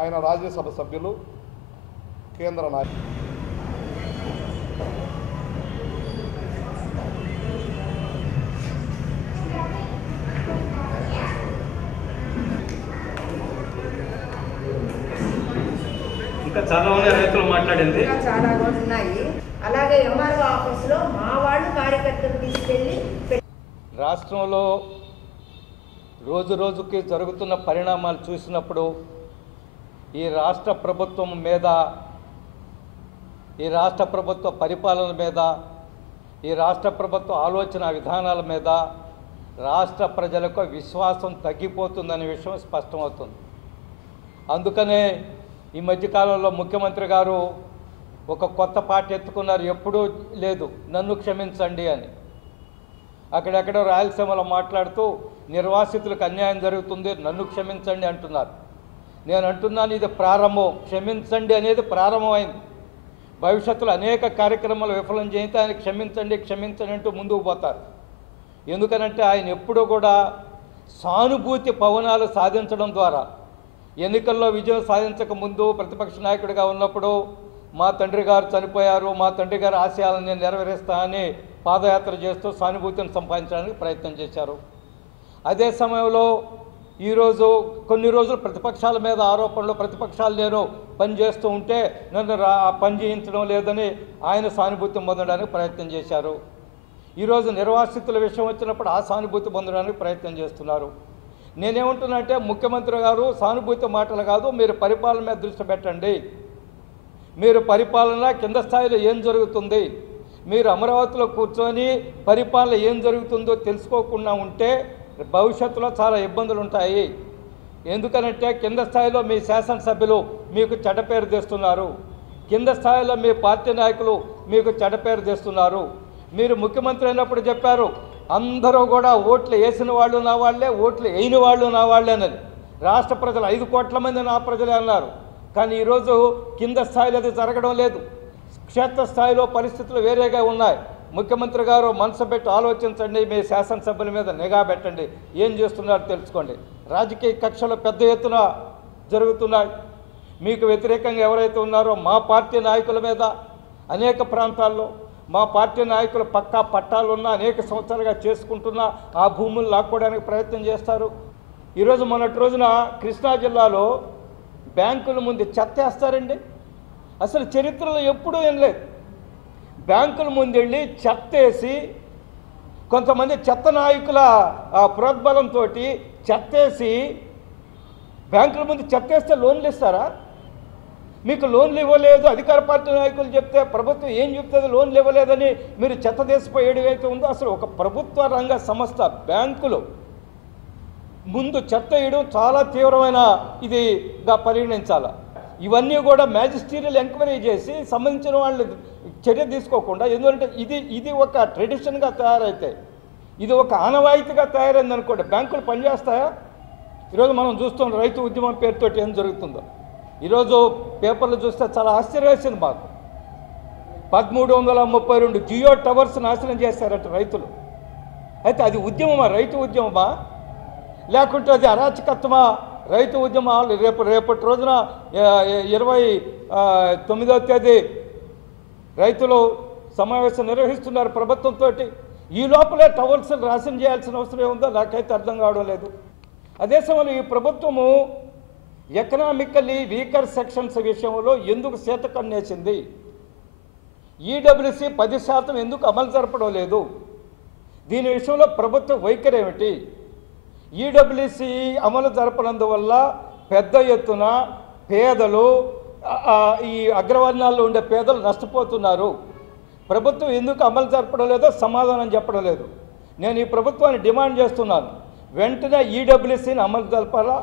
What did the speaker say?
ఆయన రాజ్యసభ సభ్యులు, కేంద్ర నాయకులు. ఇంకా చాలా మంది రైతులు మాట్లాడింది, చాలా ఉన్నాయి. అలాగే ఎంఆర్ఓ ఆఫీసులో మా వాళ్ళు కార్యకర్తలు తీసుకెళ్ళి రాష్ట్రంలో రోజు రోజుకి జరుగుతున్న పరిణామాలు చూసినప్పుడు ఈ రాష్ట్ర ప్రభుత్వం మీద, ఈ రాష్ట్ర ప్రభుత్వ పరిపాలన మీద, ఈ రాష్ట్ర ప్రభుత్వ ఆలోచన విధానాల మీద రాష్ట్ర ప్రజలకు విశ్వాసం తగ్గిపోతుందనే విషయం స్పష్టమవుతుంది. అందుకనే ఈ మధ్యకాలంలో ముఖ్యమంత్రి గారు ఒక కొత్త పాట ఎత్తుకున్నారు. ఎప్పుడూ లేదు నన్ను క్షమించండి అని. అక్కడెక్కడో రాయలసీమలో మాట్లాడుతూ నిర్వాసితులకు అన్యాయం జరుగుతుంది, నన్ను క్షమించండి అంటున్నారు. నేను అంటున్నాను, ఇది ప్రారంభం. క్షమించండి అనేది ప్రారంభమైంది. భవిష్యత్తులో అనేక కార్యక్రమాలు విఫలం చేస్తే ఆయన క్షమించండి క్షమించండి అంటూ ముందుకు పోతారు. ఎందుకనంటే ఆయన ఎప్పుడూ కూడా సానుభూతి పవనాలు సాధించడం ద్వారా, ఎన్నికల్లో విజయం సాధించక ముందు ప్రతిపక్ష నాయకుడిగా ఉన్నప్పుడు మా తండ్రి గారు చనిపోయారు, మా తండ్రి గారి ఆశయాలను నేను నెరవేరుస్తానని పాదయాత్ర చేస్తూ సానుభూతిని సంపాదించడానికి ప్రయత్నం చేశారు. అదే సమయంలో ఈరోజు కొన్ని రోజులు ప్రతిపక్షాల మీద ఆరోపణలు, ప్రతిపక్షాలు నేను పనిచేస్తూ ఉంటే నన్ను పని చేయించడం లేదని ఆయన సానుభూతి పొందడానికి ప్రయత్నం చేశారు. ఈరోజు నిర్వాసితుల విషయం వచ్చినప్పుడు ఆ సానుభూతి పొందడానికి ప్రయత్నం చేస్తున్నారు. నేనేమంటున్నా అంటే, ముఖ్యమంత్రి గారు సానుభూతి మాటలు కాదు, మీరు పరిపాలన మీద దృష్టి పెట్టండి. మీరు పరిపాలన కింద స్థాయిలో ఏం జరుగుతుంది, మీరు అమరావతిలో కూర్చొని పరిపాలన ఏం జరుగుతుందో తెలుసుకోకుండా ఉంటే భవిష్యత్తులో చాలా ఇబ్బందులు ఉంటాయి. ఎందుకనంటే కింద స్థాయిలో మీ శాసనసభ్యులు మీకు చెడ్డ పేరు తెస్తున్నారు, కింద స్థాయిలో మీ పార్టీ నాయకులు మీకు చెడ్డ పేరు తెస్తున్నారు. మీరు ముఖ్యమంత్రి అయినప్పుడు చెప్పారు, అందరూ కూడా ఓట్లు వేసిన వాళ్ళు నా వాళ్ళే, ఓట్లు వేయని వాళ్ళు నా వాళ్ళేనని. రాష్ట్ర ప్రజలు 5 కోట్ల మంది నా ప్రజలే అన్నారు. కానీ ఈరోజు కింద స్థాయిలో అది జరగడం లేదు. క్షేత్రస్థాయిలో పరిస్థితులు వేరేగా ఉన్నాయి. ముఖ్యమంత్రి గారు మనసు పెట్టి ఆలోచించండి, మీ శాసనసభ్యుల మీద నిఘా పెట్టండి, ఏం చేస్తున్నారో తెలుసుకోండి. రాజకీయ కక్షలు పెద్ద ఎత్తున జరుగుతున్నాయి. మీకు వ్యతిరేకంగా ఎవరైతే ఉన్నారో మా పార్టీ నాయకుల మీద అనేక ప్రాంతాల్లో మా పార్టీ నాయకులు పక్కా పట్టాలున్న అనేక సంవత్సరాలుగా చేసుకుంటున్నా ఆ భూములు లాక్కోవడానికి ప్రయత్నం చేస్తారు. ఈరోజు మొన్నటి రోజున కృష్ణా జిల్లాలో బ్యాంకుల ముందు చెత్త వేస్తారండి. అసలు చరిత్రలో ఎప్పుడూ ఏం లేదు. బ్యాంకుల ముందు వెళ్ళి చెత్త వేసి, కొంతమంది చెత్త నాయకుల ప్రోద్బలంతో చెత్తేసి బ్యాంకుల ముందు చెత్త వేస్తే లోన్లు ఇస్తారా? మీకు లోన్లు ఇవ్వలేదు అధికార పార్టీ నాయకులు చెప్తే, ప్రభుత్వం ఏం చెప్తుంది లోన్లు ఇవ్వలేదని మీరు చెత్త తీసిపోయేది ఏదైతే ఉందో, అసలు ఒక ప్రభుత్వ రంగ సంస్థ బ్యాంకులు ముందు చెత్త వేయడం చాలా తీవ్రమైన ఇదిగా పరిగణించాలి. ఇవన్నీ కూడా మ్యాజిస్ట్రీరియల్ ఎంక్వైరీ చేసి సంబంధించిన వాళ్ళు చర్య తీసుకోకుండా, ఎందుకంటే ఇది ఒక ట్రెడిషన్గా తయారైతే, ఇది ఒక ఆనవాయితీగా తయారైంది అనుకోండి, బ్యాంకులు పనిచేస్తాయా? ఈరోజు మనం చూస్తాం రైతు ఉద్యమం పేరుతో ఏం జరుగుతుందో. ఈరోజు పేపర్లు చూస్తే చాలా ఆశ్చర్యం వేసింది మాకు. 1332 జియో టవర్స్ నాశనం చేశారట రైతులు. అయితే అది ఉద్యమమా, రైతు ఉద్యమమా, లేకుంటే అది అరాచకత్వమా? రైతు ఉద్యమాలు రేపటి రోజున 29వ తేదీ రైతులు సమావేశం నిర్వహిస్తున్నారు ప్రభుత్వంతో. ఈ లోపలే టవర్స్ నాశనం చేయాల్సిన అవసరం ఏముందో నాకైతే అర్థం కావడం లేదు. అదే సమయంలో ఈ ప్రభుత్వము ఎకనామికల్లీ వీకర్ సెక్షన్స్ విషయంలో ఎందుకు శీతకన్నేసింది? ఈడబ్ల్యూసీ 10% ఎందుకు అమలు జరపడం లేదు? దీని విషయంలో ప్రభుత్వ వైఖరి ఏమిటి? ఈడబ్ల్యూసీ అమలు జరపనందువల్ల పెద్ద ఎత్తున పేదలు, ఈ అగ్రవర్ణాల్లో ఉండే పేదలు నష్టపోతున్నారు. ప్రభుత్వం ఎందుకు అమలు జరపడం లేదో సమాధానం చెప్పడం లేదు. నేను ఈ ప్రభుత్వాన్ని డిమాండ్ చేస్తున్నాను, వెంటనే ఈడబ్ల్యూసీని అమలు జరపాలా,